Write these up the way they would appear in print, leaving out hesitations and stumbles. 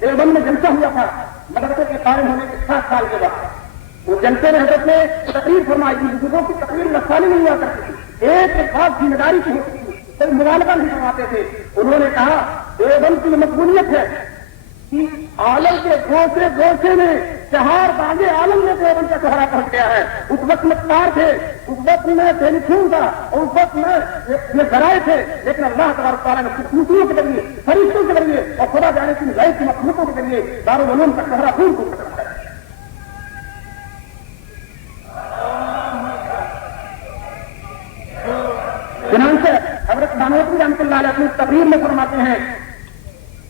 دیوبند میں جلسہ ہوا تھا مدرسے کے قائم ہونے کے 7 سال کے بعد. وہ جلسے میں حضرت نے تقریر فرمائی تھی. بزرگوں کی تقریر لسانی نہیں ہوا کرتی تھی, ایک خاص ذمہ داری کی ہوتی تھی, کوئی مبالغہ نہیں فرماتے تھے. انہوں نے کہا دیوبند کی مقبولیت ہے کہ عالم کے گوشے گوشے میں 4 باغے عالم میں دیوبند کا چہرہ پہنچ گیا ہے. اس وقت مختار تھے, اس وقت میں ٹیلیفون تھا, اور اس وقت میں یہ ذرائع تھے, لیکن اللہ تبارک تعالیٰ نے خصوصیوں کے ذریعے, فرشتوں کے ذریعے اور خدا جانے کی غیر کی مخلوقوں کے ذریعے دارالعلوم کا چہرہ دور دور کر رکھا ہے. چنانچہ حضرت دانوی رحمۃ اللہ علیہ اپنی تقریر میں فرماتے ہیں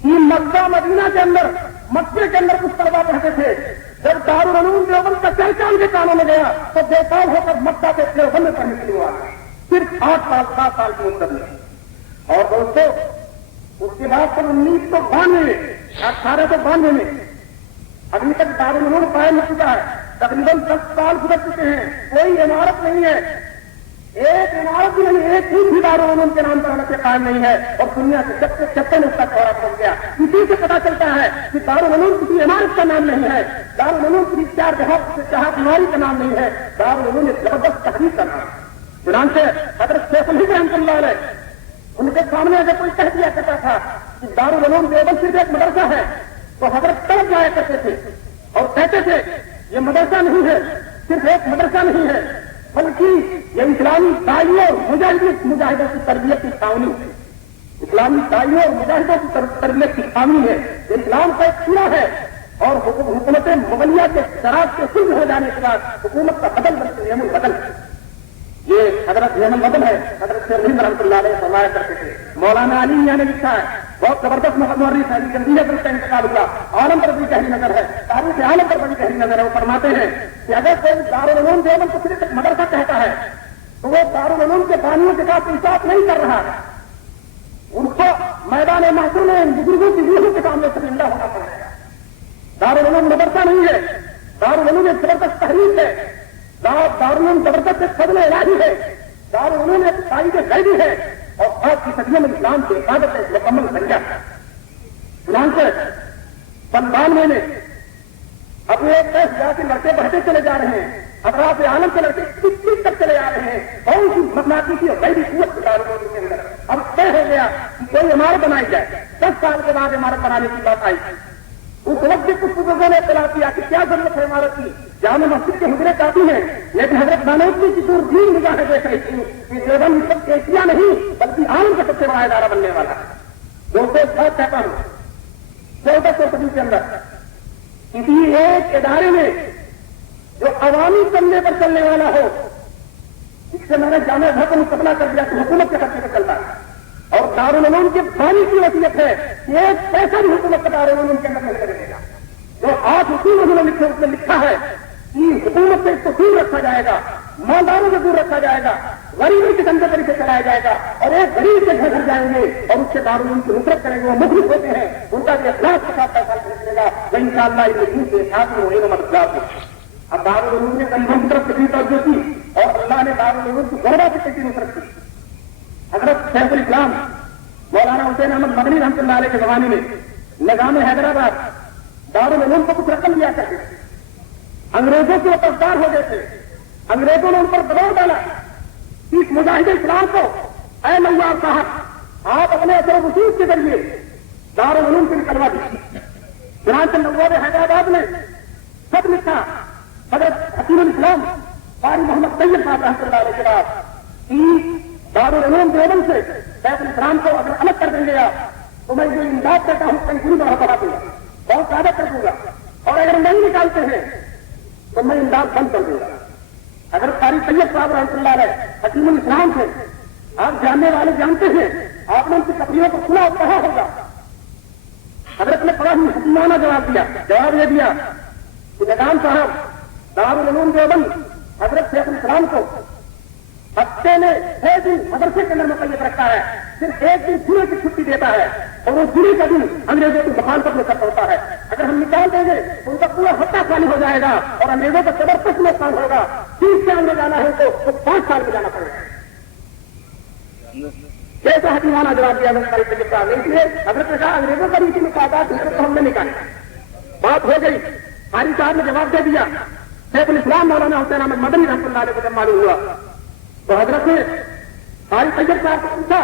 کہ مکہ مدینہ کے اندر, مکے کے اندر کچھ طلبا پڑھتے تھے. جب دارالعلوم دیوبند کا چرچا ان کے کانوں میں گیا تو بے کام ہو کر مکہ کے دیوبند میں پڑھنے کے لیے ہوا, صرف 8 سال 7 سال کی مدت میں. اور دوستو اس کے بعد 1992 1892 میں ابھی تک دارالعلوم قائم ہو چکا ہے. تقریباً 10 سال گزر چکے ہیں, کوئی عمارت نہیں ہے, ایک عمارت بھی نہیں, ایک بھی دارالعلوم کے نام پر حالت قائم نہیں ہے. اور دنیا کے چپے میں اس کا چہرہ پہنچ گیا. اسی سے پتا چلتا ہے کہ دارالعلوم کسی عمارت کا نام نہیں ہے, دارالعلوم کسی 4 چہارماری کا نام نہیں ہے, دارالعلوم ایک زبردست تحریک کا نام ہے. چنانچہ حضرت شیخ الہند رحمۃ اللہ علیہ, ان کے سامنے اگر کوئی کہہ دیا کرتا تھا کہ دارالعلوم دیوبند صرف ایک مدرسہ ہے تو حضرت طرف جایا کرتے تھے اور کہتے تھے یہ مدرسہ نہیں ہے, صرف ایک مدرسہ نہیں ہے, بلکہ یہ اسلامی داعیوں اور مجاہدوں کی تربیت کی چھاونی ہے. اسلامی داعیوں اور مجاہدوں کی تربیت کی چھاونی ہے. اسلام کا ایک سورہ ہے, اور حکومت مغلیہ کے شراب کے سلم ہو جانے کے بعد حکومت کا بدل بلکہ نعم البدل ہے. یہ حضرت نعم البدل ہے. حضرت شیخ الہند رحمۃ اللہ علیہ فرمایا کرتے تھے. مولانا علی میاں نے لکھا ہے, بہت زبردست مؤرخ ہے, جلدی حضرت کا انتقال ہوا, عالم پر بڑی گہری نظر ہے, تاریخ عالم پر بڑی گہری نظر ہے. وہ فرماتے ہیں کہ اگر کوئی دارالعلوم دیوبند کو صرف ایک مدرسہ کہتا ہے تو وہ دارالعلوم کے بانیوں کے ساتھ انصاف نہیں کر رہا. ان کو میدان محشر میں بزرگوں کی روحوں کے سامنے شرمندہ ہونا پڑے گا. دارالعلوم مدرسہ نہیں ہے, دارالعلوم ایک زبردست تحریک ہے, دارالعلوم زبردست ایک فضل الہی ہے, دارالعلوم ایک تائید غیبی ہے, اور آج کی صدیوں میں اسلام کی عبادت ایک مکمل ذریعہ ہے. چنانچہ 92 میں اپنے ایک جا کے لڑکے بڑھتے چلے جا رہے ہیں, اطراف عالم کے لڑکے کس تک چلے جا رہے ہیں. کون سی مقناطیسی اور غیبی قوت دارالعلوم کے اندر اب طے ہو گیا کہ کوئی عمارت بنائی جائے. 10 سال کے بعد عمارت بنانے کی بات آئی. اس وقت کچھ بزرگوں نے اطلاع کیا کہ کیا ضرورت ہے عمارت کی, جامع مسجد کے حجرے کافی ہیں, لیکن حضرت دانوی کی دور دین نگاہیں دیکھ رہی تھی کہ دیوبند سب ایشیا نہیں بلکہ عالم کا سب سے بڑا ادارہ بننے والا ہے. دوستوں بات کہتا ہوں 1400 صدی کے اندر کسی ایک ادارے میں جو عوامی چندے پر چلنے والا ہو, اس سے میں نے جامع گھر کو مستقبل کر دیا کہ حکومت کے خرچے پر چلتا ہے. اور دارالعلوم کے بانی کی وصیت ہے کہ ایک پیسہ بھی حکومت کا دارالعلوم کے اندر نہیں کرے گا. جو آج حکومت انہوں نے لکھے اس میں لکھا ہے کہ حکومت سے اس کو دور رکھا جائے گا, مالداروں سے دور رکھا جائے گا, غریبی کے دندے پر اسے چلایا جائے گا, اور ایک غریب کے گھر جائیں گے اور اس سے دارالعلوم کی نصرت کریں گے. وہ مخلص ہوتے ہیں, ان کا بھی اخلاق کے ساتھ پیسہ خریدے گا وہ ان شاء اللہ ان کے ساتھ میں وہی مددگار ہو. اب دارالعلوم نے غریبوں کی طرف کتنی توجہ کی اور اللہ نے دارالعلوم کی غربا سے کتنی نصرت کی. حضرت شیخ الاسلام مولانا حسین احمد مدنی رحمۃ اللہ علیہ کے زمانے میں نظام حیدرآباد دارالعلوم کو کچھ رقم دیا کرتے تھے. انگریزوں کے طرفدار ہو گئے تھے, انگریزوں نے ان پر دباؤ ڈالا اس مجاہد اسلام کو, اے نواب صاحب آپ اپنے اثر و رسوخ کے ذریعے دارالعلوم سے نکلوا دیجیے. چنانچہ نواب حیدرآباد نے خط لکھا حضرت حکیم الاسلام قاری محمد طیب صاحب رحمۃ اللہ علیہ کے بعد کہ دارالعلوم دیوبند سے شیخ الاسلام کو اگر الگ کر دیں گے تو میں جو امداد کرتا ہوں کہیں پوری طرح بڑھا دوں گا, بہت زیادہ کر دوں گا, اور اگر نہیں نکالتے ہیں تو میں امداد بند کر دوں گا. اگر قاری طیب صاحب رحمۃ اللہ علیہ حکیم الاسلام سے آپ جاننے والے جانتے ہیں, آپ نے ان کی تقریروں کو سنا اور کہا ہوگا. حضرت نے بڑا ہی حکیمانہ جواب یہ دیا کہ نظام صاحب دارالعلوم دیوبند حضرت شیخ الاسلام کو ہفتے میں 6 دن مدرسے کے اندر مقید رکھتا ہے, صرف 1 دن جمعے کی چھٹی دیتا ہے, اور وہ جمعے کا دن انگریزوں کی مخالفت میں کرتا ہوتا ہے. اگر ہم نکال دیں گے تو ان کا پورا ہفتہ خالی ہو جائے گا اور انگریزوں کا زبردست نقصان ہوگا. 30 سال میں جانا ہے تو 5 سال میں جانا پڑے گا. ایسا حکیمانہ جواب دیا قاری طیب صاحب نے. اس لیے حضرت نے کہا انگریزوں کا نیتی مفادات تو ہم نے نکالی. بات ہو گئی. قاری صاحب نے جواب دے دیا. شیخ الاسلام مولانا حسین احمد مدنی رحمۃ اللہ علیہ کو جب معلوم ہوا تو حضرت نے قاری طیب صاحب کو پوچھا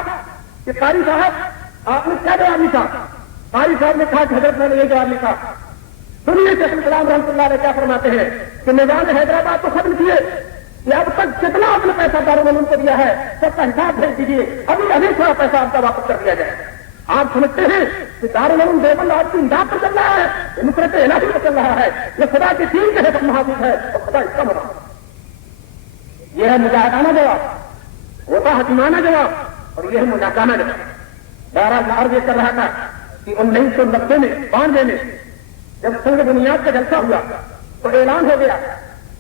کہ قاری صاحب آپ نے کیا جواب لکھا؟ قاری صاحب نے کہا کہ حضرت نے یہ جواب لکھا. سنیے شیخ الاسلام رحمۃ اللہ علیہ کیا فرماتے ہیں کہ نظام حیدرآباد کو ختم کیے کہ اب تک جتنا آپ نے پیسہ دارالعلوم کو دیا ہے سب کا حساب بھیج دیجیے. ابھی تھوڑا پیسہ آپ کا واپس کر دیا جائے. آپ سمجھتے ہیں کہ دارالعلوم دیوبند آپ کی امداد پر چل رہا ہے, یہ نصرت الہی پر چل رہا ہے, یہ خدا کے دین کے حکم محافظ ہے اور خدا اس کا مراد. یہ ہے مجاہدانہ جواب, ہوتا حکیمانہ جواب, اور یہ ہے مجاہدانہ جواب. بہرحال عرض یہ کر رہا تھا کہ 1990 میں 92 میں جب سنگ بنیاد کا جلسہ ہوا تو اعلان ہو گیا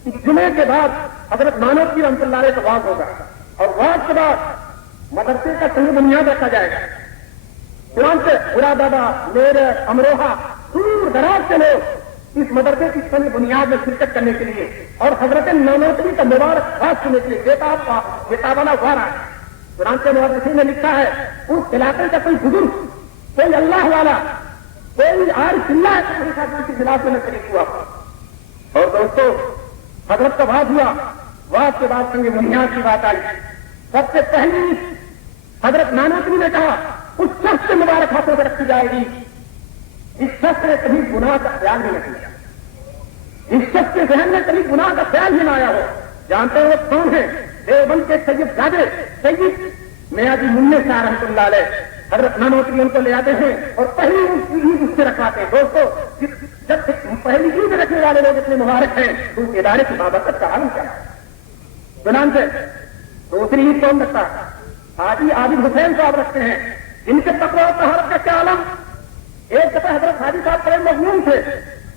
کہ جمعے کے بعد حضرت نانوتوی رحمۃ اللہ علیہ کا واز ہوگا اور واز کے بعد مدرسے کا سنگ بنیاد رکھا جائے گا. چنانچہ مراد آباد, میرٹھ, امروہہ, دور دراز سے لوگ اس مدرسے کی سنگ بنیاد میں شرکت کرنے کے لیے اور حضرت نانوتوی کا مبارک واز سننے کے لیے بےتابانہ وارا. چنانچہ محدثین نے لکھا ہے اس علاقے کا کوئی بزرگ, کوئی اللہ والا, کوئی عارف اللہ ہے کے خلاف میں شریک ہوا. اور دوستو حضرت کا واز ہوا, واز کے بعد سنگ بنیاد کی بات آئی. سب سے پہلی حضرت نانوتوی نے کہا اس شخص سے مبارک ہاتھوں سے رکھی جائے گی اس شخص نے کبھی گناہ کا خیال نہیں کیا, اس شخص کے ذہن میں کبھی گناہ کا خیال ہی نہ آیا ہو. جانتے ہو کون ہیں؟ دیوبند کے سید زادے سید میاں جی منع شاہ رحمۃ اللہ علیہ. حضرت نانوتوی ان کو لے آتے ہیں اور پہلی عید اس سے رکھواتے ہیں. دوستو جب پہلی عید رکھنے والے لوگ اتنے مبارک ہیں تو اس ادارے کی بابرکت کا عالم کیا ہے. چنانچہ دوسری عید کون رکھتا ہے؟ حاجی عابد حسین صاحب رکھتے ہیں, جن کے تقویٰ و طہارت کا کیا عالم. ایک دفعہ حضرت حاجی صاحب بڑے مظلوم تھے,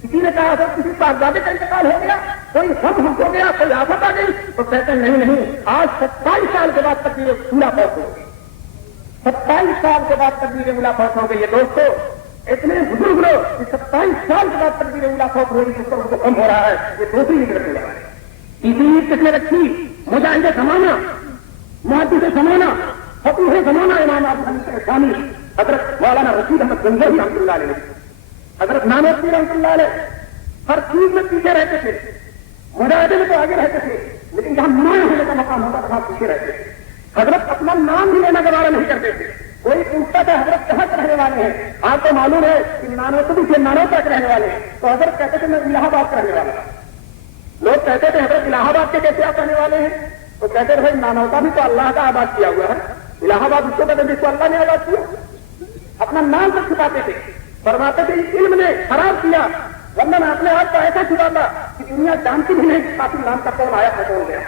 کسی نے کہا حضرت کسی صاحبزادے کا انتقال ہو گیا, کوئی غم ہو گیا, کوئی آفت آ گئی, تو کہتے ہیں نہیں آج 27 سال کے بعد تقدیر اولا فوت ہو گئی. 27 سال کے بعد تقدیر اولا فوت ہو گئی. یہ دوستو اتنے بزرگ لوگ کہ 27 سال کے بعد تقدیر اولا فوت ہو گئی, جس پر ان کو کم ہو رہا ہے. یہ دوسری عید رکھنے والا ہے. تیسری عید کس نے رکھی؟ مجاہد زمانہ, محدث زمانہ, فقیہ زمانہ امام ابو حنیفہ شامی حضرت مولانا رشید احمد گنگوہی رحمۃ اللہ علیہ. حضرت نانوتوی رحمۃ اللہ علیہ ہر چیز میں پیچھے رہتے تھے, مجاہدے میں تو آگے رہتے تھے, لیکن جہاں نام ہونے کا مقام ہوتا تھا پیچھے رہتے تھے. حضرت اپنا نام بھی لینا گوارا نہیں کرتے تھے. کوئی پوچھتا تھا حضرت کہاں سے رہنے والے ہیں, آپ کو معلوم ہے کہ نانوتوی سے نانوتا کے رہنے والے ہیں, تو حضرت کہتے تھے میں الہ آباد کا رہنے والا. لوگ کہتے تھے حضرت الہ آباد کے کیسے آپ رہنے والے ہیں, تو کہتے تھے نانوتا بھی تو اللہ کا آباد کیا ہوا ہے, الہ آباد اس کو کہتے جس کو اللہ نے آباد کیا. اپنا نام سے چھپاتے تھے, فرماتے تھے علم نے خراب کیا, ورنہ میں اپنے آپ کو ایسا چھپاتا کہ دنیا جانتی بھی نہیں کہ قاسم نام کا کون آیا تھا کون گیا.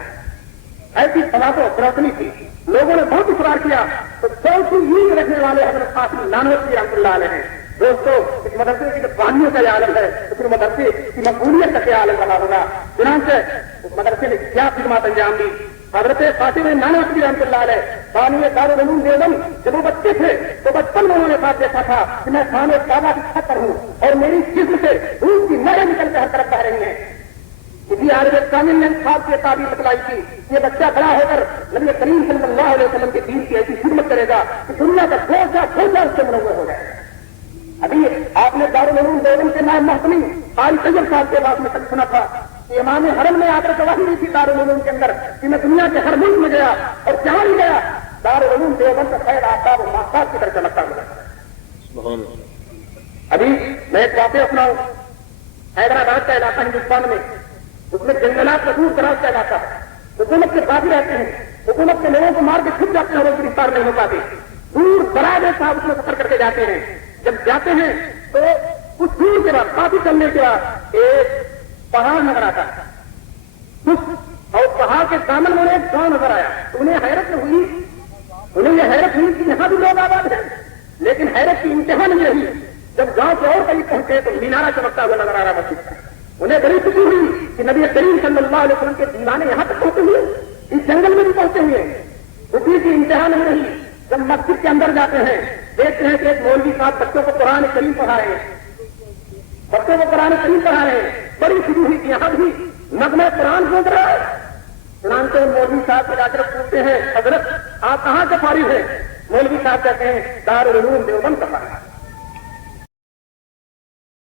ایسی سوات و روشنی تھی, لوگوں نے بہت اصرار کیا, تو چوتھی عید رکھنے والے حضرت قاسم نانوتوی رحمۃ اللہ علیہ ہیں. دوستو اس مدرسے کی بانیوں کا یہ عالم ہے, تو پھر مدرسے کی مقبولیت کا کیا عالم رہا ہوگا. چنانچہ اس مدرسے نے کیا خدمات انجام دی. حضرت قاسم نانوتوی رحمۃ اللہ علیہ بانی دارالعلوم دیوبند جب وہ بچے تھے تو بچپن میں انہوں نے بات دیکھا تھا کہ میں خانہ کعبہ کی چھت پر ہوں اور میری جسم سے دودھ کی نہریں نکل کے ہر طرف بہ رہی ہیں. کسی عالم کامل نے خواب کی تعبیر بتلائی تھی, یہ بچہ بڑا ہو کر نبی کریم صلی اللہ علیہ وسلم کے دین کی ایسی خدمت کرے گا کہ دنیا کا کھوجا اس سے منور ہو جائے گا. ابھی آپ نے دارالعلوم دیوبند کے نائب محتمی قاری طیب صاحب کے بعد میں کبھی سنا تھا کہ امام حرم نے آ کر گواہی نہیں تھی دارالعلوم کے اندر کہ میں دنیا کے ہر ملک میں گیا اور جہاں بھی گیا دارالعلوم دیوبند کا خیر آفتاب و محتاج کی طرح چمکتا ملا. ابھی میں ایک واقعہ سناؤں. حیدرآباد کا علاقہ ہندوستان میں, اس میں جنگلات کا دور دراز کا علاقہ ہے, حکومت کے باغی رہتے ہیں, حکومت کے لوگوں کو مار کے چھپ جاتے ہیں, وہ گرفتار نہیں ہو پاتے. دور دراز صاحب اس میں سفر کر کے جاتے ہیں. جب جاتے ہیں تو کچھ دور کے بعد, کافی چلنے کے بعد ایک پہاڑ نظر آتا ہے, اور پہاڑ کے دامن میں ایک گاؤں نظر آیا. تو انہیں حیرت ہوئی, انہیں یہ حیرت ہوئی کہ یہاں بھی لوگ آباد ہیں, لیکن حیرت کی انتہا نہیں رہی. جب گاؤں سے اور قریب پہنچے تو مینارہ چمکتا ہوا نظر آ رہا مسجد کا. انہیں بڑی خوشی ہوئی کہ نبی کریم صلی اللہ علیہ وسلم کے دیوانے یہاں تک پہنچے ہوئے, اس جنگل میں بھی پہنچے ہوئے. خوشی کی انتہا نہیں رہی. جب مسجد کے اندر جاتے ہیں دیکھتے ہیں کہ ایک مولوی صاحب بچوں کو قرآن کریم پڑھا رہے ہیں, بچوں کو قرآن کریم پڑھا رہے ہیں. بڑی خوشی ہوئی کہ یہاں بھی نغمہ قرآن گونج رہا ہے. چنانچہ مولوی صاحب سے جا کر پوچھتے ہیں حضرت آپ کہاں سے فارغ ہیں؟ مولوی صاحب کہتے ہیں دارالعلوم دیوبند کا فرق ہے،